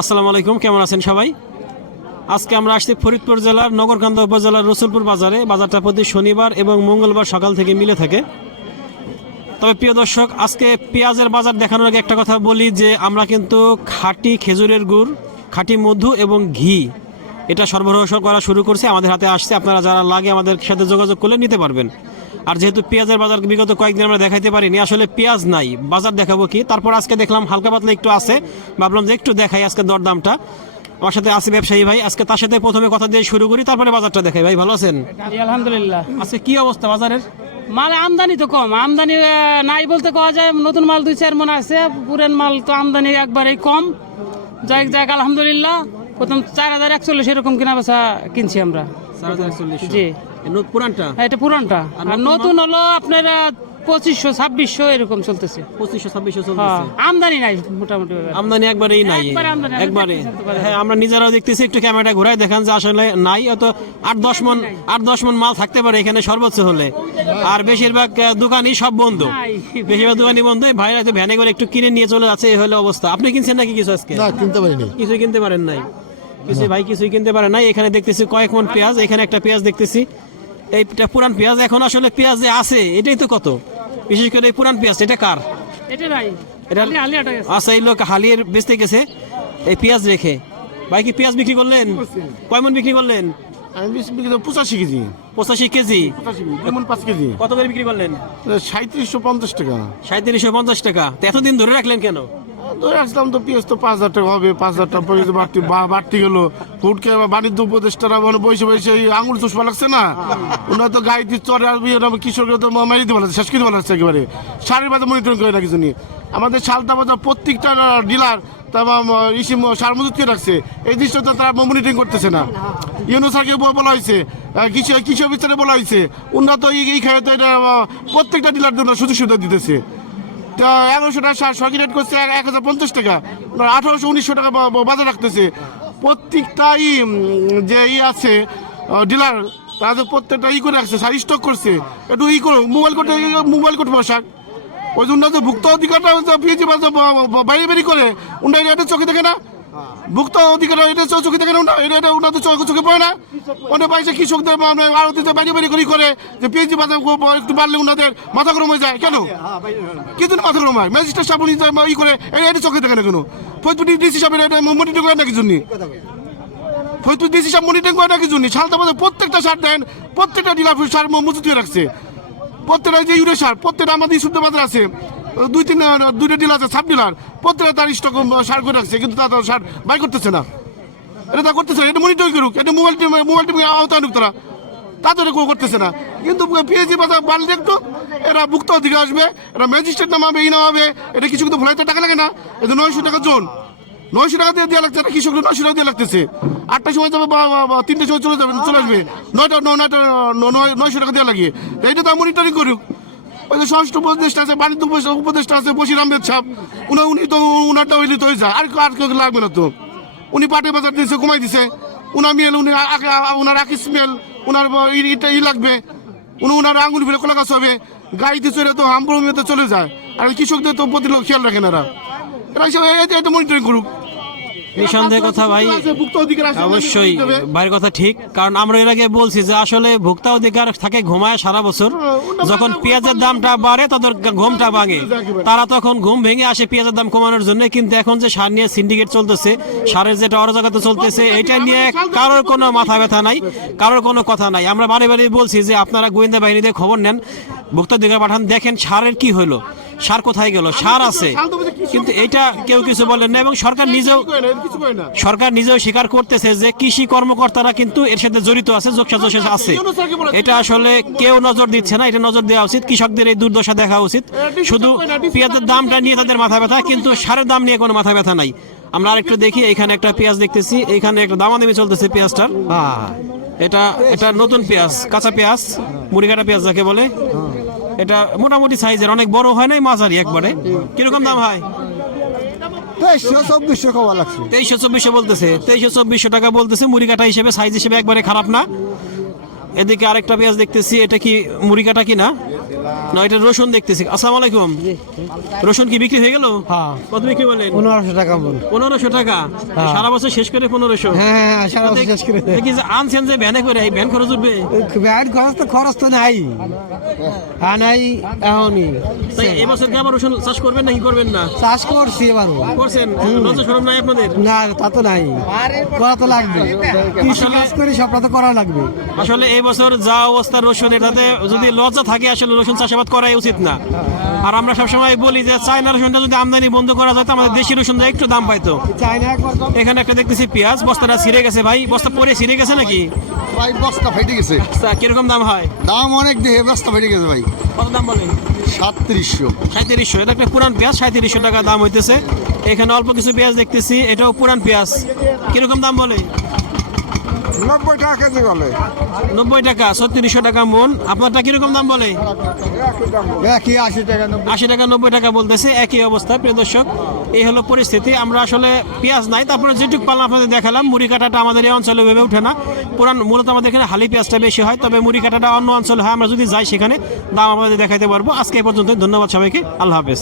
আসসালামু আলাইকুম, কেমন আছেন সবাই? আজকে আমরা আসছি ফরিদপুর জেলার, নগরকান্দা উপজেলার, রসুলপুর বাজারে। বাজারটা প্রতি শনিবার এবং মঙ্গলবার সকাল থেকে মিলে থাকে। তবে প্রিয় দর্শক, আজকে পেঁয়াজের বাজার দেখানোর আগে একটা কথা বলি যে, আমরা কিন্তু খাঁটি খেজুরের গুড়, খাঁটি মধু এবং ঘি, এটা সরবরাহ করা শুরু করছে। আমাদের হাতে আসছে, আপনারা যারা লাগে আমাদের সাথে যোগাযোগ করলে নিতে পারবেন। আর যেহেতু পেঁয়াজের বাজার বিগত কয়েকদিন আমরা দেখাইতে পারিনি আসলে পেঁয়াজ নাই। বাজার দেখাবো কি? তারপর আজকে দেখলাম হালকা পাতলা একটু আছে। ভাবলাম যে একটু দেখাই আজকে দরদামটা। আমার সাথে আছে ব্যবসায়ী ভাই। আজকে তার সাথে প্রথমে কথা দিয়ে শুরু করি তারপরে বাজারটা দেখাই। ভাই ভালো আছেন? আলহামদুলিল্লাহ। আজকে কি অবস্থা বাজারের? মাল আমদানি তো কম। আমদানি নাই বলতে কওয়া যায়। নতুন মাল দুই চার মন আছে। পুরান মাল তো আমদানি একবারেই কম। যাই যাক আলহামদুলিল্লাহ। প্রথম চার হাজার একচল্লিশ এরকম কিনা বেচা কিনছি আমরা। জি। পুরানটা? হ্যাঁ, এটা পুরানটা। আর নতুন হলো আপনার পঁচিশশো ছাব্বিশশো এরকম চলতেছে। পঁচিশশো ছাব্বিশশো হ্যাঁ, চলতেছে। আমদানি নাই মোটামুটি আমদানি একবারেই একবারে। হ্যাঁ আমরা নিজেরাও দেখতেছি একটু ক্যামেরাটা ঘুরাই দেখান যে আসলে নাই অত আট দশ মন আট দশ মন মাল থাকতে পারে এখানে সর্বোচ্চ হলে। আর বেশিরভাগ দোকানই সব বন্ধ। বেশিরভাগ দোকানই বন্ধ। ভাইরা তো ভ্যানে করে একটু কিনে নিয়ে চলে যাচ্ছে এই হলো অবস্থা। আপনি কিনছেন নাকি কিছু আজকে? না কিনতে পারিনি। কিছুই কিনতে পারেন নাই। কিছু ভাই কিছুই কিনতে পারেন নাই। এখানে দেখতেছি কয়েক মন পেঁয়াজ এখানে একটা পেঁয়াজ দেখতেছি। এইটা পুরান পেঁয়াজ এখন আসলে পেঁয়াজ যে আছে এটাই তো কত? বিশেষ করে এই পুরান পেঁয়াজ এটা কার? এটা নাই এটা আচ্ছা এই লোক হালিয়ে বেচতে গেছে এই পেঁয়াজ রেখে। ভাই কি পেঁয়াজ বিক্রি করলেন? কয় মন বিক্রি করলেন? পঁচাশি কেজি। পঁচাশি কেজি? পাঁচ কেজি। কত করে বিক্রি করলেন? সাঁত্রিশশো পঞ্চাশ টাকা। সাঁত্রিশশো পঞ্চাশ টাকা। এতদিন ধরে রাখলেন কেন? ধরে আসলাম তো তো পাঁচ হাজার টাকা হবে পাঁচ হাজার টাকা বাড়তি বাড়তি গেলো। ফুটকে বাণিজ্য উপদেষ্টারা মানে বসে বসে এই আঙুল চুষবা লাগছে না। ওনারা তো গাড়িতে চড়ে আসবে কৃষকরা তো মারি দিতে পারছে শেষ করে দিতে পারছে একেবারে। সারের বাজার মনিটরিং করে রাখিস উনি। আমাদের শালতা বাজার প্রত্যেকটা ডিলার সার মজুত করে রাখছে। এই দৃশ্য তো তারা মনিটরিং করতেছে না। ইউনো স্যারকে বলা হয়েছে কৃষি কৃষি অফিসারে বলা হয়েছে উন্নত এই খেয়ে প্রত্যেকটা ডিলার জন্য সুযোগ সুবিধা দিতেছে। তা এগারোশো টাকা সা- সরকারি রেট করছে এক হাজার পঞ্চাশ টাকা। আঠারোশো, উনিশশো টাকা বাজার রাখতেছে। প্রত্যেকটাই যে ই আছে ডিলার তাদের প্রত্যেকটা ই করে রাখছে স্টক করছে। একটু ই করো মোবাইল কোর্টে মোবাইল কোর্ট বসাক ওই জন্য যে ভুক্ত অধিকারটা বাইরে বেরি করে উন্ডা চোখে দেখে না? ভুক্ত অধিকার এটা চোখে দেখে না, এটা এটা চোখে চোখে পড়ে না। অনেক পয়সা কৃষকদের আরও বেরি করি যে পিএইচি বাজার একটু বাড়লে মাথা গরম হয়ে যায়। কেন? কিন্তু মাথা গরম হয়। ম্যাজিস্ট্রেট সাহেব উনি ই করে এটা চোখে দেখে না কেন? ডিসি সাহেবের এটা মনিটরিং করে নাকি জন্য ফরিদপুর ডিসি সাহেব করে জন্য সালতা বাজার প্রত্যেকটা সার দেন, প্রত্যেকটা ডিলার সার মজুত হয়ে রাখছে। প্রত্যেকটা যে ইউরিয়া সার, প্রত্যেকটা আমাদের শুদ্ধ বাজার আছে। দুই তিন দুইটা ডিলার আছে সাব ডিলার প্রত্যেকটা তার স্টক সার করে রাখছে, কিন্তু তারা সার বাই করতেছে না। এটা তা করতেছে না, এটা মনিটরিং করুক, এটা মোবাইল টিম মোবাইল টিম আওতায় আনুক তারা। তাদের করতেছে না। কিন্তু পিএইচি বাজার বাড়লে একটু, এরা ভুক্ত অধিকার আসবে, এরা ম্যাজিস্ট্রেট নামাবে, ই নামাবে, এটা কিছু কিন্তু ভোলাইতে টাকা লাগে না। এটা নয়শো টাকা জোন। নয়শো টাকা দিয়ে দেওয়া লাগছে, এটা কৃষকদের নয়শো টাকা দিয়ে লাগতেছে। আটটার সময় যাবে, বা তিনটের সময় চলে যাবে, চলে আসবে। নয়টা নয়টা নয়শো টাকা দেওয়া লাগে। তো এটা তো মনিটরিং করুক। ওই যে ষষ্ঠ উপদেষ্টা আছে বাণিজ্য উপদেষ্টা- আছে বসির আহমেদ উনি উনি তো উনারটা হইলে তো হয়ে যায় আর আর কেউ লাগবে না তো উনি পাটে বাজার দিয়েছে কমাই দিছে উনার মেল উনি উনার আকিস মেল উনার ইটা ই লাগবে উনি উনার আঙুল ফেলে কলা গাছ হবে গাড়িতে চলে তো হামপুরমিতে চলে যায় আর কৃষকদের তো প্রতি খেয়াল রাখেন এরা এরা এটা মনিটরিং করুক নিঃসন্দেহে কথা ভাই অবশ্যই ভাইয়ের কথা ঠিক। কারণ আমরা এর আগে বলছি যে আসলে ভোক্তা অধিকার থাকে ঘুমায় সারা বছর। যখন পেঁয়াজের দামটা বাড়ে তাদের ঘুমটা ভাঙে। তারা তখন ঘুম ভেঙে আসে পেঁয়াজের দাম কমানোর জন্য। কিন্তু এখন যে সার নিয়ে সিন্ডিকেট চলতেছে সারের যেটা অরাজকতা চলতেছে এটা নিয়ে কারোর কোনো মাথা ব্যথা নাই কারোর কোনো কথা নাই। আমরা বারে বারে বলছি যে আপনারা গোয়েন্দা বাহিনীতে খবর নেন ভোক্তা অধিকার পাঠান দেখেন সারের কি হলো। সার কোথায় গেল? সার আছে। কিন্তু এটা কেউ কিছু বলেন না এবং সরকার নিজেও। সরকার নিজেও স্বীকার করতেছে যে কৃষি কর্মকর্তারা কিন্তু এর সাথে জড়িত আছে যোগসাজশ আছে। এটা আসলে কেউ নজর দিচ্ছে না এটা নজর দেওয়া উচিত। কৃষকদের এই দুর্দশা দেখা উচিত। শুধু পেঁয়াজের দামটা নিয়ে তাদের মাথা ব্যথা কিন্তু সারের দাম নিয়ে কোনো মাথা ব্যথা নাই। আমরা আরেকটু দেখি এখানে একটা পেঁয়াজ দেখতেছি এখানে একটা দামাদামি চলতেছে পেঁয়াজটার। এটা এটা নতুন পেঁয়াজ কাঁচা পেঁয়াজ মুড়ি কাটা পেঁয়াজ যাকে বলে। এটা মোটামুটি সাইজের অনেক বড় হয় নাই মাঝারি একবারে। কীরকম দাম হয়? তেইশশো চব্বিশশো কমা লাগছে। তেইশশো চব্বিশশো বলতেছে তেইশশো চব্বিশশো টাকা বলতেছে মুড়ি কাটা হিসেবে সাইজ হিসেবে একবারে খারাপ না। এদিকে আরেকটা পেঁয়াজ দেখতেছি এটা কি মুড়ি কাটা কি না রসুন দেখতেছি। আসসালামু আলাইকুম। রসুন কি বিক্রি হয়ে গেল? হ্যাঁ। কত বিক্রি বলেন পনেরোশো টাকা বল পনেরোশো টাকা? সারা বছর শেষ করে পনেরোশো? হ্যাঁ হ্যাঁ সারা বছর শেষ করে। দেখি যে আনছেন যে ভ্যানে করে? এই ভ্যান খরচ উঠবে? ব্যাট খরচ তো খরচ তো নাই। হ্যাঁ নাই এখনই। তাই এবছর কি আবার রসুন চাষ করবেন নাকি করবেন না? চাষ করছি এবারও। করছেন? লজ্জা নাই আপনাদের? না তা তো নাই। করা তো লাগবে। কৃষি কাজ করি সবটা তো করা লাগবে। আসলে এই বছর যা অবস্থা রসুন এটাতে যদি লজ্জা থাকে আসলে রসুন চাষাবাদ করাই উচিত না। আর আমরা সবসময় বলি যে চায়না রসুনটা যদি আমদানি বন্ধ করা যায় তো আমাদের দেশি রসুনটা একটু দাম পাইতো। এখানে একটা দেখতেছি পেঁয়াজ বস্তাটা ছিঁড়ে গেছে। ভাই বস্তা পরে ছিঁড়ে গেছে নাকি? ভাই বস্তা ফেটে গেছে। আচ্ছা, কীরকম দাম হয়? দাম অনেক দেহে বস্তা ফেটে গেছে ভাই। কত দাম বলেন? সাতত্রিশশো সাঁত্রিশশো। এটা একটা পুরান পেঁয়াজ সাঁত্রিশশো টাকা দাম হইতেছে। এখানে অল্প কিছু পেঁয়াজ দেখতেছি এটাও পুরান পেঁয়াজ। কীরকম দাম বলে নব্বই টাকা কেজি বলে? নব্বই টাকা ছত্রিশশো টাকা মন। আপনারটা কীরকম দাম বলে? একই আশি টাকা আশি টাকা নব্বই টাকা বলতেছে একই অবস্থা প্রিয় দর্শক। এই হলো পরিস্থিতি। আমরা আসলে পেঁয়াজ নাই তারপরে যেটুকু পারলাম আপনাদের দেখালাম মুড়ি কাটাটা আমাদের এই অঞ্চলে ভেবে ওঠে না। পুরান মূলত আমাদের এখানে হালি পেঁয়াজটা বেশি হয় তবে মুড়ি কাটাটা অন্য অঞ্চলে হয়। আমরা যদি যাই সেখানে দাম আমাদের দেখাইতে পারব। আজকে এই পর্যন্ত ধন্যবাদ সবাইকে আল্লাহ হাফেজ।